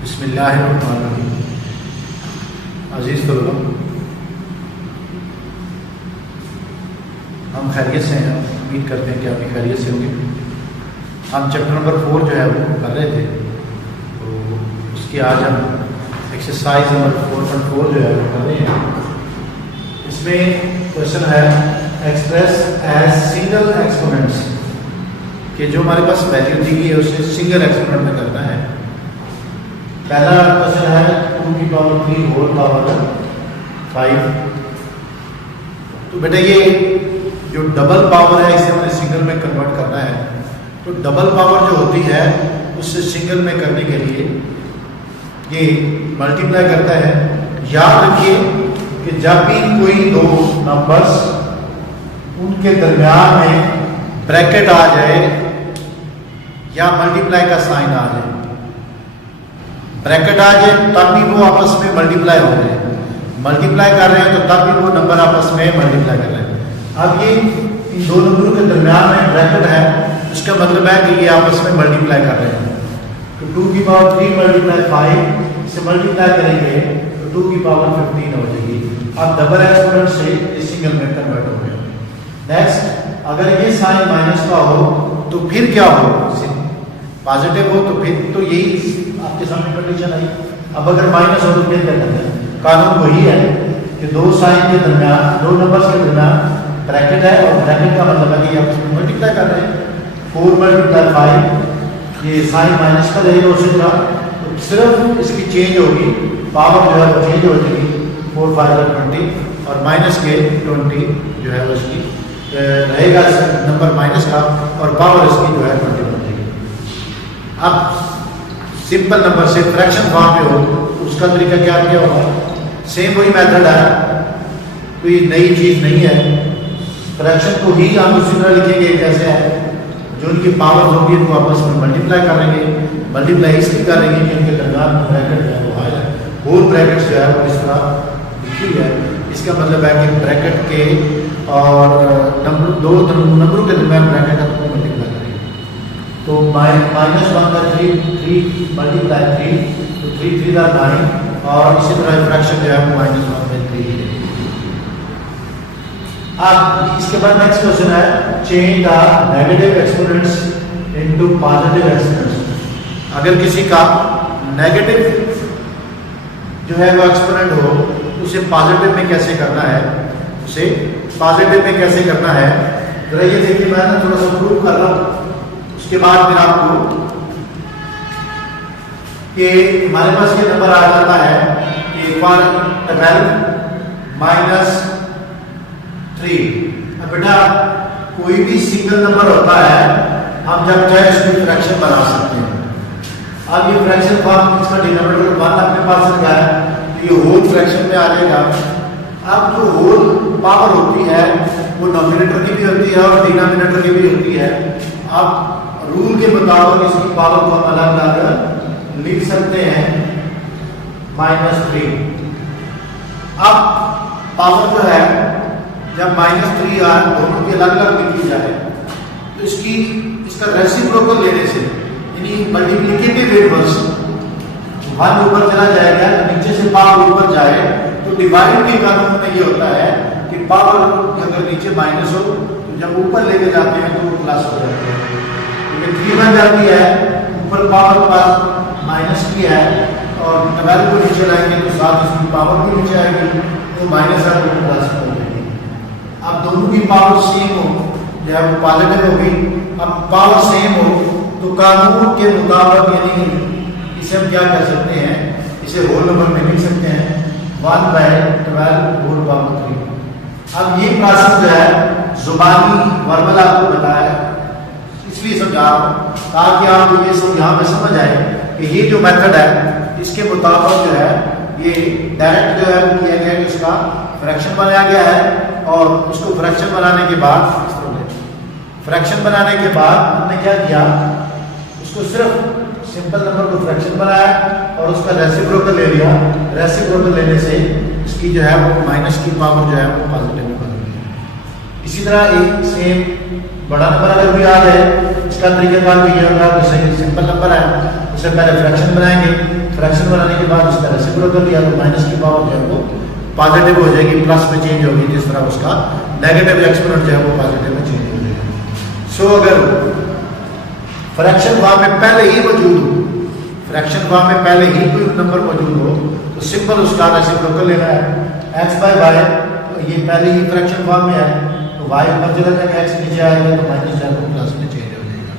बिस्मिल्लाहिर्रहमानिर्रहीम। अज़ीज़ तलबा, हम खैरियत से हैं। उम्मीद करते हैं कि आप भी खैरियत से होंगे। हम चैप्टर नंबर 4 जो है वो कर रहे थे, तो उसके आज हम एक्सरसाइज नंबर 4.4 जो है वो कर रहे हैं। इसमें क्वेश्चन है एक्सप्रेस एज सिंगल एक्सपोनेंट्स, कि जो हमारे पास वैल्यू दी है उसे सिंगल एक्सपोनेंट में करना है। पहला क्वेश्चन है 2 की पावर 3 होल पावर 5। तो बेटा ये जो डबल पावर है इसे हमें सिंगल में कन्वर्ट करना है। तो डबल पावर जो होती है उससे सिंगल में करने के लिए ये मल्टीप्लाई करता है। याद रखिए कि जब भी कोई दो नंबर्स उनके दरमियान में ब्रैकेट आ जाए या मल्टीप्लाई का साइन आ जाए, ब्रैकेट आ जाए तब भी वो आपस में मल्टीप्लाई हो रहे हैं, मल्टीप्लाई कर रहे हैं तो तब भी वो नंबर आपस में मल्टीप्लाई कर रहे हैं। अब ये इन दो नंबरों के दरमियान में ब्रैकेट है, इसका मतलब है कि ये आपस में मल्टीप्लाई कर रहे हैं। तो 2 की पावर 3 मल्टीप्लाई 5 इसे मल्टीप्लाई करेंगे तो 2 की पावर 15 हो जाएगी। अब डबल एक्सपोनेंट से ये सिंगल में कन्वर्ट हो गया। नेक्स्ट, अगर ये साइन माइनस का हो तो फिर क्या हो, पॉजिटिव हो तो फिर तो यही आपके सामने कंडीशन आई। अब अगर माइनस हो तो फिर क्या करना है? कानून वही है कि दो साइन के दरमियान, दो नंबर्स के दरमियान ब्रैकेट है और ब्रैकेट का मतलब है कि आप उसमें मल्टीप्लाई कर रहे हैं। 4 मल्टीप्लाई 5, ये साइन माइनस का रहेगा उसी तरह, तो सिर्फ इसकी चेंज होगी, पावर जो है वो चेंज हो जाएगी। 4 5 20 और माइनस के 20 जो है वो इसकी रहेगा नंबर माइनस का, और पावर इसकी जो है 20 बन जाएगी। अब सिंपल नंबर से फ्रैक्शन फॉर्म में हो तो उसका तरीका क्या होगा? सेम वही मेथड है, कोई नई चीज़ नहीं है। फ्रैक्शन को ही हम उसी तरह लिखेंगे जैसे है, जो उनकी पावर होगी तो आपस में मल्टीप्लाई करेंगे। मल्टीप्लाई इसलिए करेंगे कि उनके दरमियान ब्रैकेट जो है वो आएगा। होल ब्रैकेट जो है वो इस तरह लिखी है। इसका मतलब है कि ब्रैकेट के और दो नंबरों के दरमियान ब्रैकेट है तो मल्टीप्लाई करेंगे। तो -1/3 3 मल्टीप्लाई 3 तो 3 3 9, और इसी तरह फ्रैक्शन जो है वो -1/3 है। अब इसके बाद नेक्स्ट क्वेश्चन है change the negative exponents into positive exponents. अगर किसी का नेगेटिव जो है वो एक्सपोनेंट हो उसे पॉजिटिव में कैसे करना है, उसे पॉजिटिव में कैसे करना है, जरा ये देखिए। मैं ना थोड़ा सा प्रूव कर रहा हूँ, उसके बाद फिर आपको कि हमारे पास ये नंबर आ जाता है कि 12 -3। अब बेटा कोई भी सिंगल नंबर होता है, हम जब चाहे उसकी फ्रैक्शन बना सकते हैं। अब ये फ्रैक्शन फॉर्म इसका डिनोमिनेटर 1 अपने पास रखा है तो ये होल फ्रैक्शन में आ जाएगा। अब जो होल पावर होती है वो नॉमिनेटर की भी होती है और डिनोमिनेटर की भी होती है। अब रूल के मुताबिक इसकी पावर को हम अलग अलग लिख सकते हैं -3। अब पावर जो है जब -3 आए दोनों की अलग अलग लिखी जाए तो इसका रेसिप्रोकल लेने से, यानी मल्टीप्लिकेटिव इनवर्स, 1 ऊपर चला जाएगा नीचे से पावर ऊपर जाए तो डिवाइड के कानून में ये होता है कि पावर अगर नीचे माइनस हो तो जब ऊपर लेके जाते हैं तो वो प्लस हो जाती है। 3 बन जाती है, ऊपर पावर प्लस माइनस की है और 12 को नीचे लाएंगे तो साथ इसकी पावर भी नीचे आएगी तो माइनस है तो प्लस हो जाएगी। अब दोनों की पावर सेम हो, जब पॉजिटिव होगी, अब पावर सेम हो तो कानून के मुताबिक यानी इसे हम क्या कर सकते हैं, इसे होल नंबर में लिख सकते हैं 1/12 होल पावर 3। अब ये प्रोसेस जो है जुबानी वर्बल आपको बताया, इसलिए समझा ताकि आपको ये सब यहाँ पे समझ आए कि ये जो मेथड है इसके मुताबिक जो है ये डायरेक्ट जो है वो किया गया कि उसका फ्रैक्शन बनाया गया है। और उसको फ्रैक्शन बनाने के बाद हमने क्या किया, उसको सिर्फ सिंपल नंबर को फ्रैक्शन बनाया और उसका रेसिप्रोकल ले लिया। रेसिप्रोकल लेने से इसकी जो है वो माइनस की पावर जो है वो पॉजिटिव में बदल गई। इसी तरह एक सेम बड़ा नंबर अगर भी आ जाए, इसका तरीकेकार भी ये होगा, जैसे सिंपल नंबर है उसे पहले फ्रैक्शन बनाएंगे, फ्रैक्शन बनाने के बाद उसका रेसिप्रोकल लिया तो माइनस की पावर जो है वो पॉजिटिव हो जाएगी, प्लस में चेंज होगी, जिस तरह उसका नेगेटिव एक्सपोनेंट जो है वो पॉजिटिव में चेंज हो जाएगा। सो अगर फ्रैक्शन फॉर्म में पहले ही मौजूद हो, फ्रैक्शन फॉर्म में पहले ही कोई नंबर मौजूद हो तो सिंपल उसका रेसिप्रोकल लेना है। x बाय वाई, तो ये पहले ही फ्रैक्शन फॉर्म में है तो y ऊपर चला जाएगा, x नीचे आएगा तो माइनस जाएगा प्लस में चेंज हो जाएगा।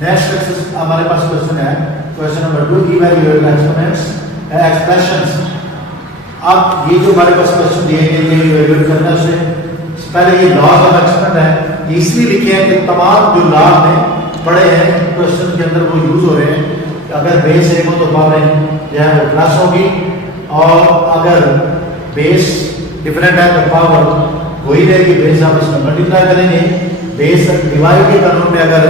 नेक्स्ट हमारे पास क्वेश्चन है, question number 2, evaluate exponents expressions. अब ये जो हमारे पास क्वेश्चन दिए गए हैं इवैल्यूएट करना से पहले ये लॉज ऑफ एक्सपोनेंट है, ये इसलिए लिखे हैं कि तमाम जो लॉ में पढ़े हैं क्वेश्चन के अंदर वो यूज हो रहे हैं। अगर बेस एक हो तो पावर जो है वो प्लस होगी, और अगर बेस डिफरेंट है तो पावर वही रहेगी, बेस आपस में मल्टीप्लाई करेंगे। बेस डिवाइड के कानून में अगर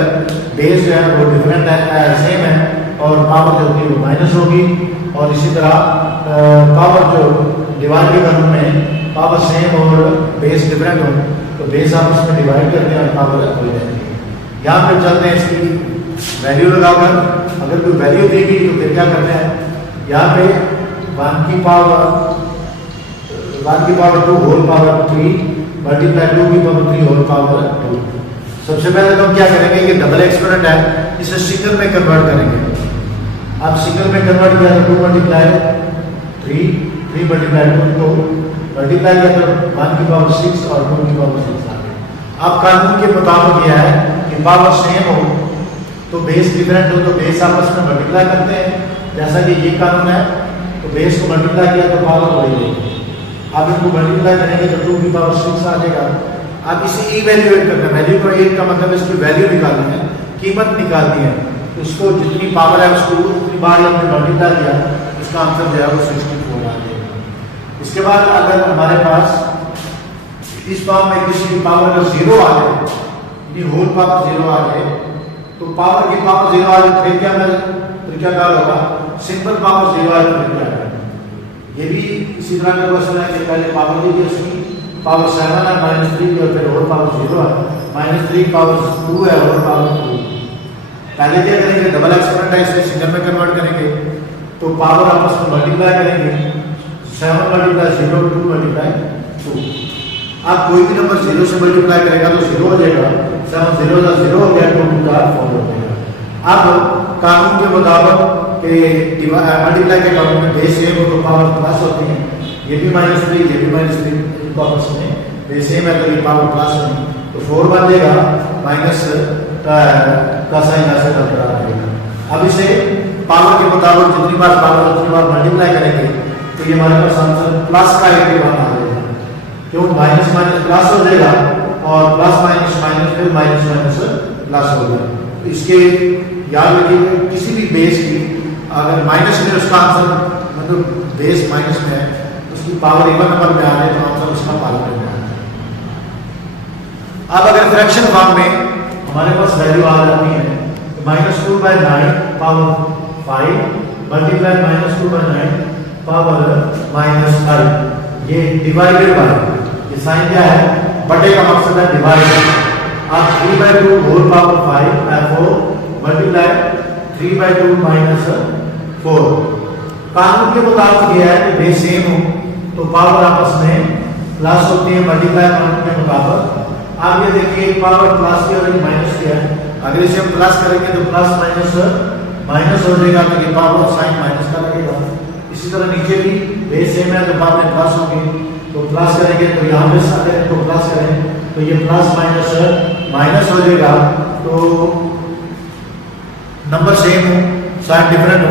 बेस जो है वो डिफरेंट है सेम है और पावर जो होगी वो माइनस होगी, और इसी तरह पावर जो डिवाइड के कानून में पावर सेम और बेस डिफरेंट हो तो बेस आपस में डिवाइड करते हैं और पावर वही रहेगी। यहाँ पे चलते हैं इसकी वैल्यू लगाकर, अगर कोई वैल्यू दी गई तो फिर क्या करते हैं, यहाँ पे 1 की पावर 2 होल पावर 3 मल्टीप्लाई 2 की पावर 3 होल पावर 2। सबसे पहले तो हम क्या करेंगे, ये डबल एक्सपोनेंट है, इसे सिकल में कन्वर्ट करेंगे। अब सिकल में कन्वर्ट किया तो 2 मल्टीप्लाई 3 मल्टीप्लाई 2 तो मल्टीप्लाई किया तो 1 की पावर 6 और 2 की पावर 6 आ गई। अब कानून के मुताबिक यह है कि पावर सेम हो तो बेस डिफरेंट हो तो बेस आपस में मल्टीप्लाई करते हैं, जैसा कि ये कानून है। तो बेस को मल्टीप्लाई किया तो पावर बढ़ जाएगी। अब इनको मल्टीप्लाई करेंगे तो 2 की पावर 6 आ जाएगा। अब इसे इवैल्यूएट करना, वैल्यू को एक का मतलब इसकी वैल्यू निकालनी है, कीमत निकालनी है। तो इसको जितनी पावर है उसको उतनी बार हमने मल्टीप्लाई किया, इसका आंसर जो है वो 64 आ जाएगा। इसके बाद अगर हमारे पास इस फॉर्म में किसी की पावर का 0 आ जाए, होल पावर 0 आ जाए, तो पावर की पावर 0 आ जाए फिर क्या होगा, सिंपल पावर 0 आ जाए फिर क्या करेंगे। ये भी इसी तरह का क्वेश्चन है कि पहले पावर लीजिए, उसकी पावर 7 है -3 और फिर होल पावर 0 है, -3 पावर 2 है होल पावर 2। पहले क्या करेंगे, डबल एक्सपोनेंट है इसे सिंगल में कन्वर्ट करेंगे तो पावर आपस में मल्टीप्लाई करेंगे, 7 मल्टीप्लाई 0 2 मल्टीप्लाई 2। आप कोई भी नंबर 0 से मल्टीप्लाई करेगा तो 0 हो जाएगा, 7 0 का 0 हो गया, 2 का 4 हो जाएगा। अब कानून के मुताबिक मल्टीप्लाई के कानून में बेस सेम हो तो पावर प्लस होती है, ये भी -3 ये भी -3, इनको आपस में बेस सेम है तो ये पावर प्लस होगी तो 4 बन जाएगा, माइनस का साइन ऐसे बरकरार रहेगा। अब इसे पावर के मुताबिक जितनी बार पावर उतनी बार मल्टीप्लाई करेंगे तो ये हमारे पास आंसर प्लस का एक बार आ जाएगा, क्यों माइनस माइनस प्लस हो जाएगा और प्लस माइनस माइनस फिर माइनस माइनस प्लस हो गया। तो इसके याद रखिए किसी भी बेस की अगर माइनस में उसका आंसर मतलब बेस माइनस में है उसकी पावर इवन नंबर में आ जाए तो आंसर उसका पॉजिटिव में आ जाए। अब अगर फ्रैक्शन फॉर्म में हमारे पास वैल्यू आ जाती है तो -2/9 पावर 5 मल्टीप्लाई -2/9 पावर -5, ये डिवाइडेड बाय, ये साइन क्या है, बटे का मकसद है डिवाइड। अब 3/2 होल पावर 4 मल्टीप्लाई 3/2 -4। कानून के मुताबिक यह है कि बेस सेम हो तो पावर आपस में प्लस होती है, मल्टीप्लाई कानून के मुताबिक। आप ये देखिए पावर प्लस की और एक माइनस की है, अगर इसे हम प्लस करेंगे तो प्लस माइनस हो जाएगा तो ये पावर साइन माइनस का लगेगा। इसी तरह नीचे भी बेस सेम है तो पावर में प्लस होगी तो प्लस करेंगे तो यहाँ पे सारे को प्लस करें तो ये प्लस माइनस हो जाएगा। तो नंबर सेम हो साइन डिफरेंट हो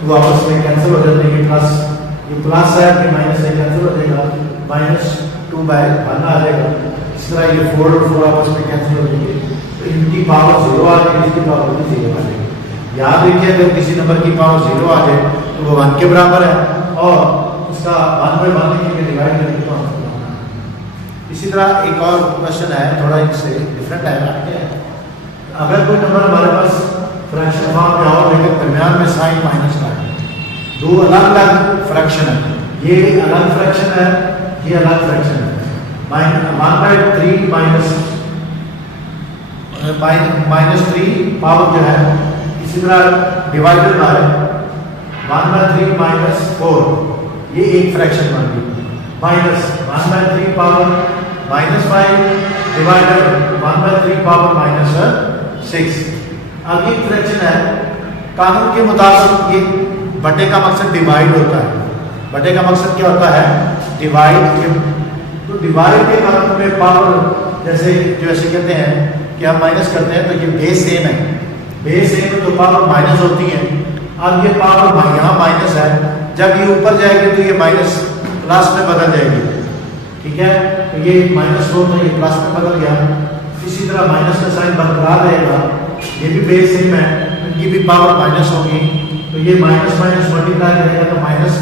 तो आपस में कैंसिल हो जाते हैं, ये प्लस है कि माइनस है कैंसिल हो जाएगा, -2/1 आ जाएगा। इस तरह ये 4 और 4 आपस में कैंसिल हो जाएंगे तो इनकी पावर 0 आ जाएगी, इसकी पावर भी 0 आ जाएगी। याद रखिए अगर किसी नंबर की पावर 0 आ जाए तो वो 1 के बराबर है और इसका 1/1 के डिवाइड करके तो आंसर आना है। इसी तरह एक और क्वेश्चन है थोड़ा इससे डिफरेंट है, अगर कोई नंबर हमारे पास फ्रैक्शन फॉर्म में आओ, लेकिन दरमियान में साइन माइनस का है। दो अलग अलग फ्रैक्शन है, ये अलग फ्रैक्शन है, ये अलग फ्रैक्शन है। 1/3 माइनस 3 पावर जो है, इसी तरह डिवाइडेड बाय 1/3 माइनस 4, ये एक फ्रैक्शन बन गई। Minus 1/3 power -5 divided 1/3 power -6। अब ये फ्रैक्शन है, कानून के मुताबिक ये बटे का मकसद डिवाइड होता है। बटे का मकसद क्या होता है? डिवाइड। तो डिवाइड के कानून में पावर जैसे जो ऐसे कहते हैं कि हम माइनस करते हैं, तो ये बेस सेम है, बेस सेम है तो पावर माइनस होती है। अब ये पावर यहाँ माइनस है, जब ये ऊपर जाएगी तो ये माइनस प्लस में बदल जाएगी, ठीक है। तो ये -4 था, ये प्लस में बदल गया। इसी तरह माइनस का साइन बरकरार रहेगा, ये भी बेस सेम है, इनकी भी पावर माइनस होगी। तो ये माइनस माइनस मल्टीप्लाई करेगा तो माइनस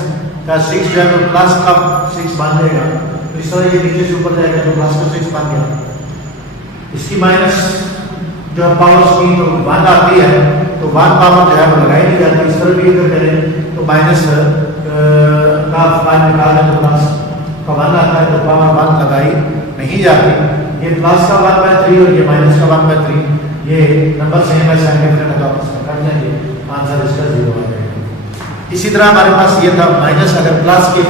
का 6 जो है तो प्लस का 6 बन जाएगा। तो इस तरह ये नीचे से ऊपर जाएगा तो प्लस का 6 बन गया। इसकी माइनस जो पावर की तो 1 आती है, तो 1 पावर जो है वो लगाई नहीं जाती। इस तरह भी अगर करें तो माइनस का 5 निकाल दें तो प्लस का 1 आता है, तो पावर 1 लगाई नहीं जाती। ये प्लस का 1/3 और ये माइनस का 1/3, ये नंबर सेम है, साइन डिफरेंट है, आपस में काट जाएंगे, आंसर इसका 0 आ जाएगा। इसी तरह हमारे पास ये था माइनस, अगर प्लस के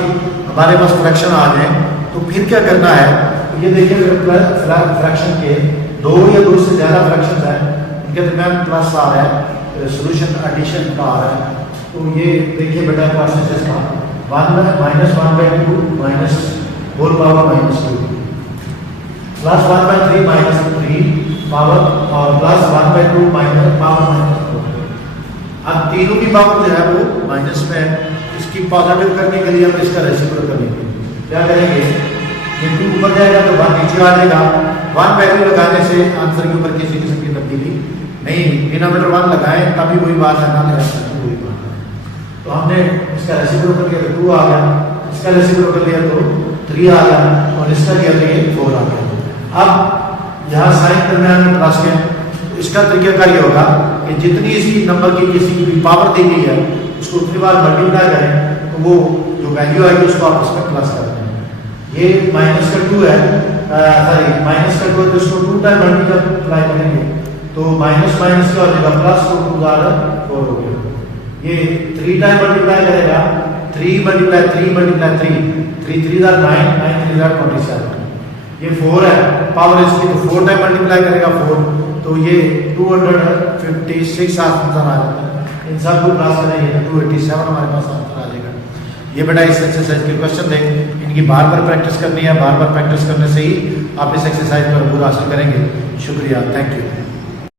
हमारे पास फ्रैक्शन आ जाए तो फिर क्या करना है? तो ये देखिए अगर फ्रैक्शन के 2 या 2 से ज़्यादा फ्रैक्शन है, इनके दरमियान प्लस आ रहा है, सोल्यूशन एडिशन का आ रहा है, तो ये देखिए बेटा प्रोसेस का 1/2 minus whole power -2 plus 1/3 -3 power और प्लस 1/2 माइनस पावर -4। अब तीनों की पावर जो है वो माइनस में है। इसकी पॉजिटिव करने के लिए हम इसका रेसिप्रोकल करेंगे। क्या करेंगे? ये 2 ऊपर जाएगा तो 1 नीचे आ जाएगा। 1 वैल्यू लगाने से आंसर के ऊपर किसी किस्म की तब्दीली नहीं, डिनोमिनेटर 1 लगाएं तभी वही बात है, ना लगाएं तभी वही बात है। तो हमने इसका रेसिप्रोकल किया तो 2 आ गया, इसका रेसिप्रोकल लिया तो 3 आ गया, और इसका लिया तो ये 4 आ गया। अब यहाँ साइन दरमियान में प्लस के, तो इसका तरीकाकार ये होगा कि जितनी इसकी नंबर की किसी की भी पावर दी गई है उसको उतनी बार मल्टीप्लाई करें, तो वो जो वैल्यू आएगी उसको आपस में प्लस कर दें। ये माइनस का 2 है, सॉरी माइनस का 2 है, तो इसको 2 टाइम मल्टीप्लाई करेंगे तो माइनस माइनस का हो जाएगा प्लस, तो 2 × 4 हो गया। ये 3 टाइम मल्टीप्लाई करेगा, 3 × 3 × 3 3 3 9 9 3 27। ये 4 है पावर इसकी, तो 4 टाइम मल्टीप्लाई करेगा 4, तो ये 256 आंसर आ जाता है। इन सब को प्लस करेंगे तो 287 हमारे पास आंसर आ जाएगा। ये बेटा इस एक्सरसाइज के क्वेश्चन दें, इनकी बार बार प्रैक्टिस करनी है, बार बार प्रैक्टिस करने से ही आप इस एक्सरसाइज पर अबूर हासिल करेंगे। शुक्रिया, थैंक यू।